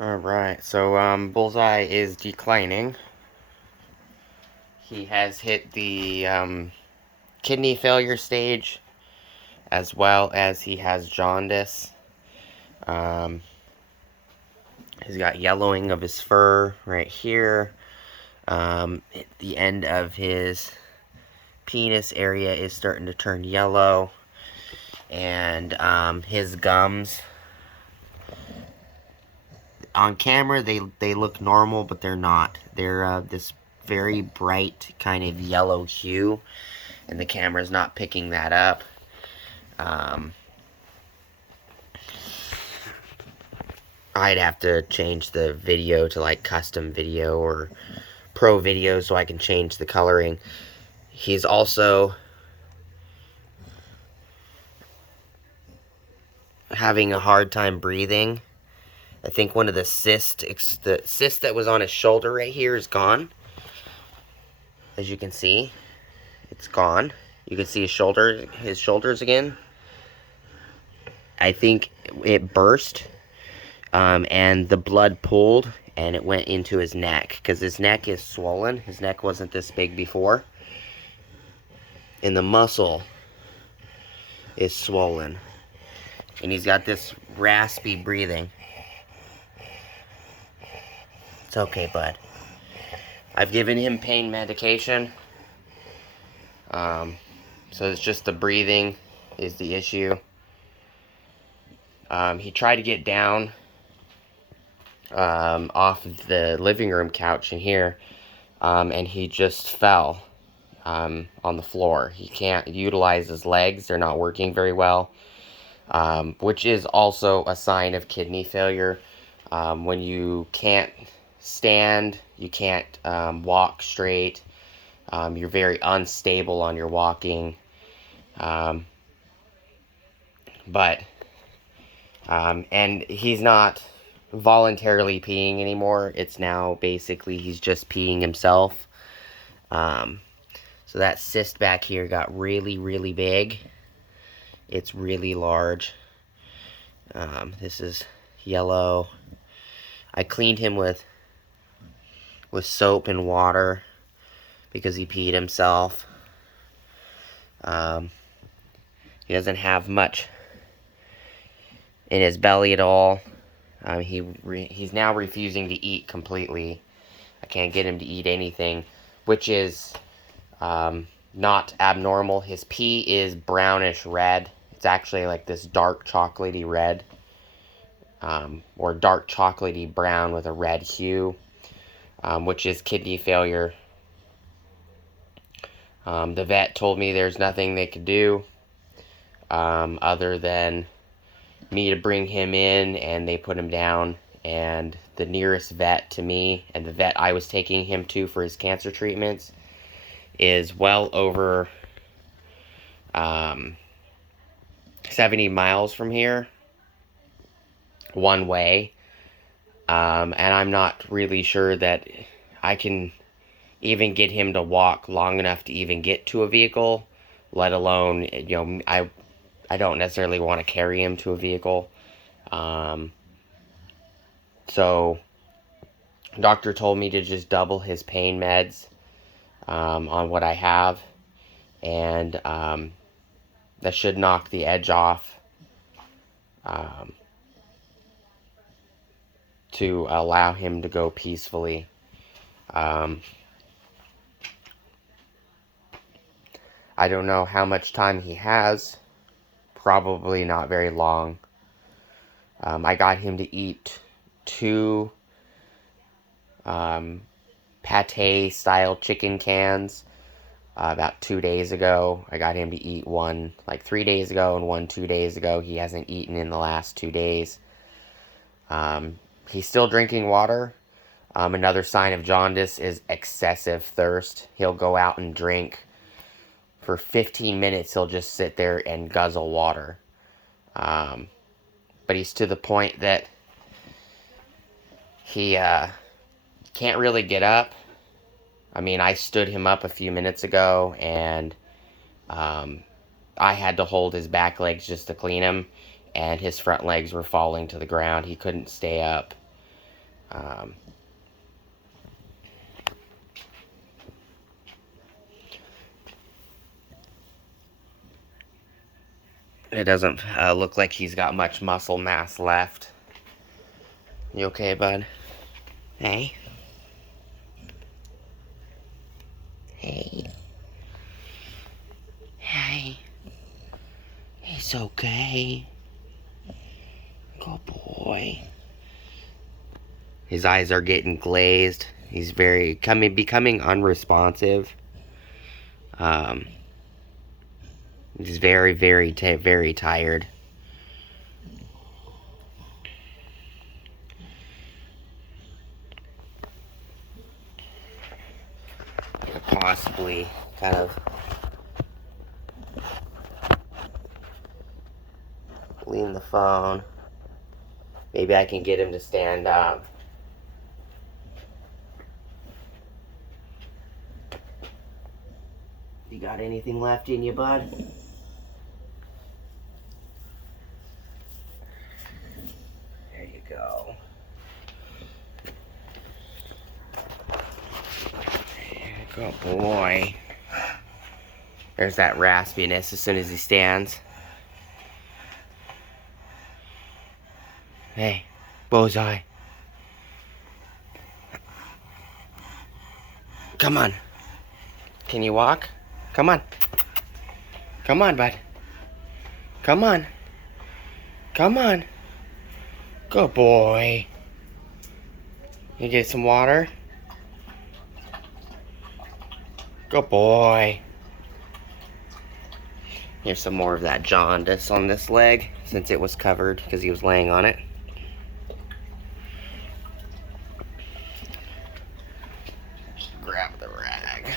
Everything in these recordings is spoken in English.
Alright, so Bullseye is declining. He has hit the kidney failure stage, as well as he has jaundice. He's got yellowing of his fur right here. At the end of his penis area is starting to turn yellow. And his gums, on camera they look normal, but they're not. They're this very bright kind of yellow hue, and the camera's not picking that up. I'd have to change the video to like custom video or pro video so I can change the coloring. He's also having a hard time breathing. I think one of the cyst that was on his shoulder right here is gone. As you can see, it's gone. You can see his shoulders again. I think it burst, and the blood pooled, and it went into his neck, because his neck is swollen. His neck wasn't this big before. And the muscle is swollen. And he's got this raspy breathing. It's okay, bud. I've given him pain medication. So it's just the breathing is the issue. He tried to get down off of the living room couch in here, and he just fell on the floor. He can't utilize his legs. They're not working very well, which is also a sign of kidney failure. When you can't stand, you can't walk straight, you're very unstable on your walking, and he's not voluntarily peeing anymore. It's now basically he's just peeing himself. So that cyst back here got really, really big. It's really large. This is yellow. I cleaned him with soap and water because he peed himself. He doesn't have much in his belly at all. He's now refusing to eat completely. I can't get him to eat anything, which is not abnormal. His pee is brownish red. It's actually like this dark chocolatey red, or dark chocolatey brown with a red hue, which is kidney failure. The vet told me there's nothing they could do other than me to bring him in, and they put him down. And the nearest vet to me, and the vet I was taking him to for his cancer treatments, is well over 70 miles from here, one way. And I'm not really sure that I can even get him to walk long enough to even get to a vehicle, let alone, I don't necessarily want to carry him to a vehicle. So, doctor told me to just double his pain meds on what I have, and that should knock the edge off to allow him to go peacefully. I don't know how much time he has. Probably not very long. I got him to eat 2 pate-style chicken cans about 2 days ago. I got him to eat one like 3 days ago and one 2 days ago. He hasn't eaten in the last 2 days. He's still drinking water. Another sign of jaundice is excessive thirst. He'll go out and drink. For 15 minutes, he'll just sit there and guzzle water. But he's to the point that he can't really get up. I mean, I stood him up a few minutes ago, and I had to hold his back legs just to clean him, and his front legs were falling to the ground. He couldn't stay up. It doesn't look like he's got much muscle mass left. You okay, bud? Hey? Hey. Hey. It's okay. Good boy. His eyes are getting glazed. He's becoming unresponsive. He's very, very tired. Could possibly kind of lean the phone. Maybe I can get him to stand up. You got anything left in you, bud? There you go. Good boy. There's that raspiness as soon as he stands. Hey, Bullseye. Come on. Can you walk? Come on. Come on, bud. Come on. Come on. Good boy. You get some water? Good boy. Here's some more of that jaundice on this leg, since it was covered because he was laying on it. Grab the rag.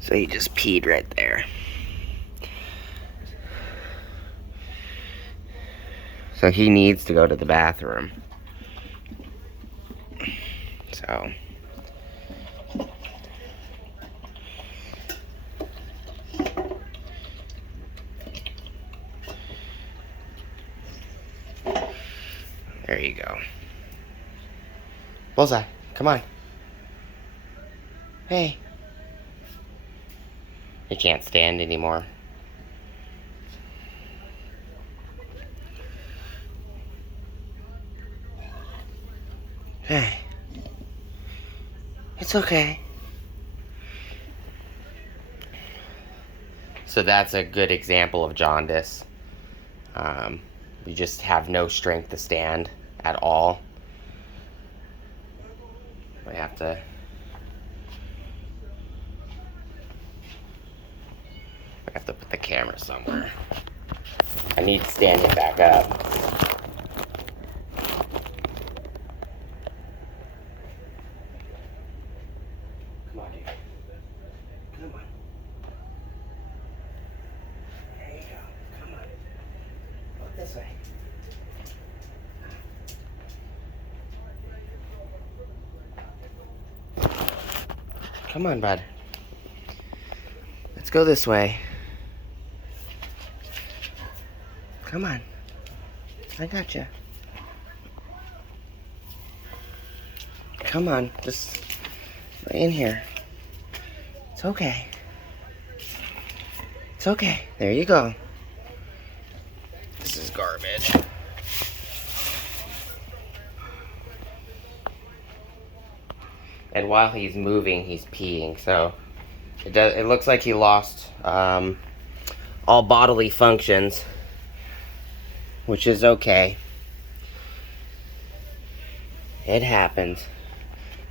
So he just peed right there. So he needs to go to the bathroom. So there you go. Bullseye, come on. Hey. He can't stand anymore. Hey. It's okay. So that's a good example of jaundice. You just have no strength to stand at all. I have to put the camera somewhere. I need to stand it back up. Come on, dude. Come on. There you go. Come on. Look this way. Come on, bud. Let's go this way. Come on. I got you. Come on. Just lay in here. It's okay. It's okay. There you go. This is garbage. And while he's moving, he's peeing, so it looks like he lost all bodily functions, which is okay. It happens.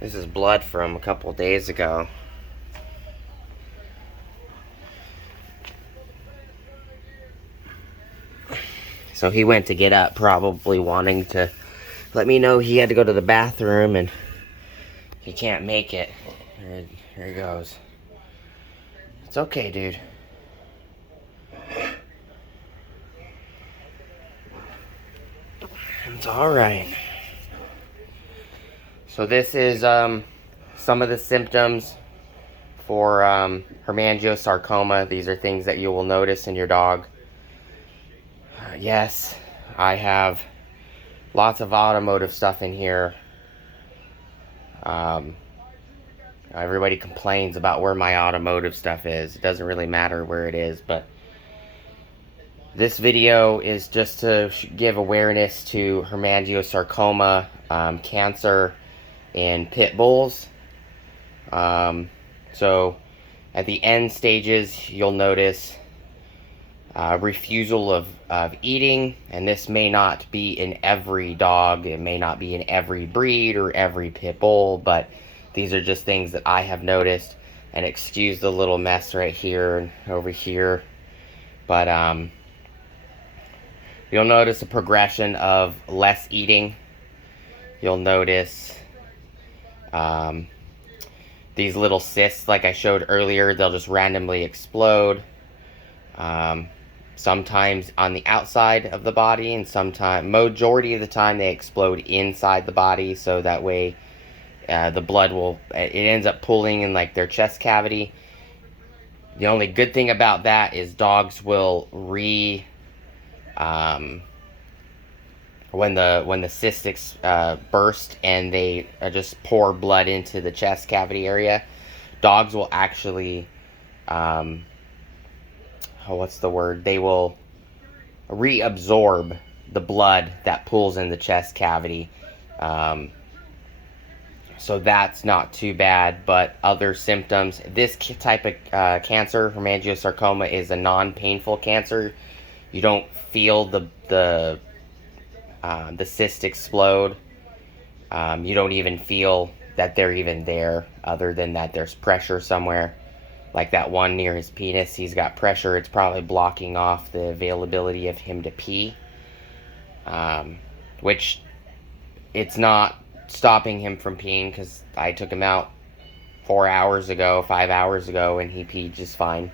This is blood from a couple days ago. So he went to get up, probably wanting to let me know he had to go to the bathroom, and he can't make it. Here he goes. It's okay, dude. It's alright. So this is some of the symptoms for hemangiosarcoma. These are things that you will notice in your dog. Yes, I have lots of automotive stuff in here. Everybody complains about where my automotive stuff is. It doesn't really matter where it is, but this video is just to give awareness to hemangiosarcoma, cancer in pit bulls. So at the end stages, you'll notice refusal of eating, and this may not be in every dog, it may not be in every breed or every pit bull, but these are just things that I have noticed. And excuse the little mess right here and over here, but you'll notice a progression of less eating. You'll notice these little cysts, like I showed earlier, they'll just randomly explode. Sometimes on the outside of the body, and sometimes, majority of the time, they explode inside the body, so that way the blood it ends up pooling in like their chest cavity. The only good thing about that is dogs will when the cysts burst and they just pour blood into the chest cavity area, dogs will actually what's the word? They will reabsorb the blood that pools in the chest cavity. So that's not too bad, but other symptoms, this type of cancer, hemangiosarcoma, is a non-painful cancer. You don't feel the cyst explode. You don't even feel that they're even there, other than that there's pressure somewhere. Like that one near his penis, he's got pressure. It's probably blocking off the availability of him to pee. Which, it's not stopping him from peeing, because I took him out 5 hours ago, and he peed just fine.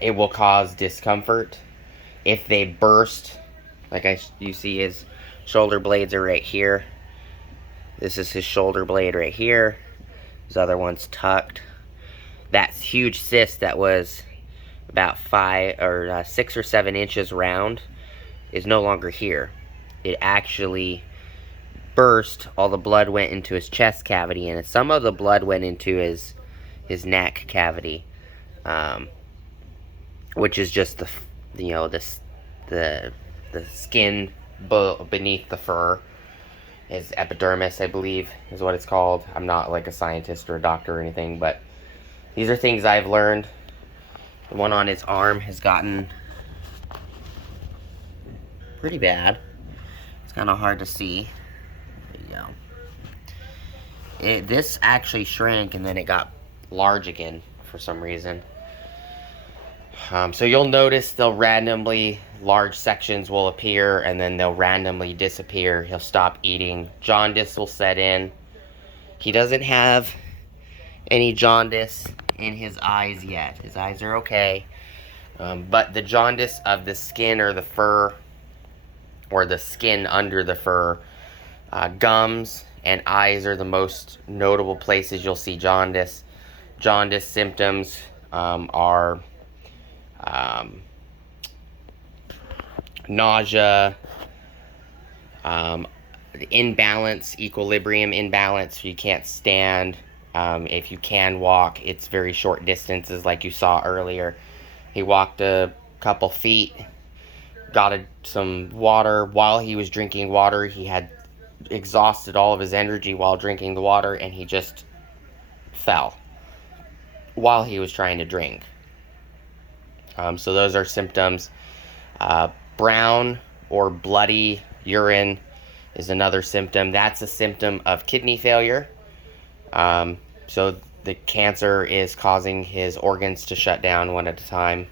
It will cause discomfort. If they burst, like you see his shoulder blades are right here. This is his shoulder blade right here. His other one's tucked. That huge cyst that was about 6 or 7 inches round is no longer here. It actually burst. All the blood went into his chest cavity, and some of the blood went into his neck cavity, which is just the skin beneath the fur. His epidermis, I believe, is what it's called. I'm not like a scientist or a doctor or anything, but these are things I've learned. The one on his arm has gotten pretty bad. It's kind of hard to see. There you go. This actually shrank, and then it got large again for some reason. So you'll notice large sections will appear, and then they'll randomly disappear. He'll stop eating. Jaundice will set in. He doesn't have any jaundice in his eyes yet. His eyes are okay. But the jaundice of the skin or the fur, or the skin under the fur, gums and eyes are the most notable places you'll see jaundice. Jaundice symptoms are nausea, equilibrium imbalance. You can't stand. If you can walk, it's very short distances, like you saw earlier. He walked a couple feet, got some water. While he was drinking water, he had exhausted all of his energy while drinking the water, and he just fell while he was trying to drink. So those are symptoms. Brown or bloody urine is another symptom. That's a symptom of kidney failure. So the cancer is causing his organs to shut down one at a time.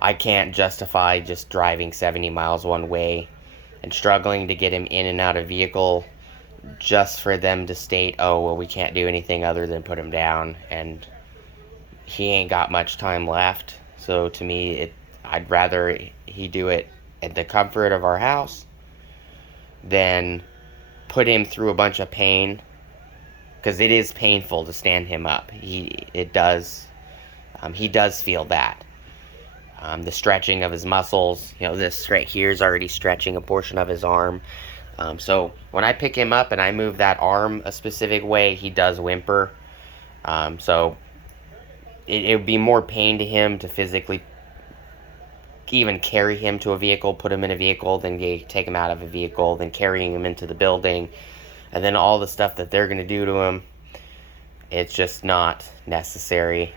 I can't justify just driving 70 miles one way and struggling to get him in and out of vehicle just for them to state, oh, well, we can't do anything other than put him down, and he ain't got much time left. So to me, I'd rather he do it at the comfort of our house, than put him through a bunch of pain, because it is painful to stand him up. He does feel that. The stretching of his muscles, this right here is already stretching a portion of his arm. So when I pick him up and I move that arm a specific way, he does whimper. So it would be more pain to him to physically even carry him to a vehicle, put him in a vehicle, then take him out of a vehicle, then carrying him into the building, and then all the stuff that they're going to do to him. It's just not necessary.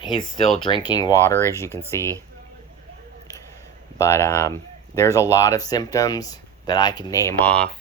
He's still drinking water, as you can see. But there's a lot of symptoms that I can name off.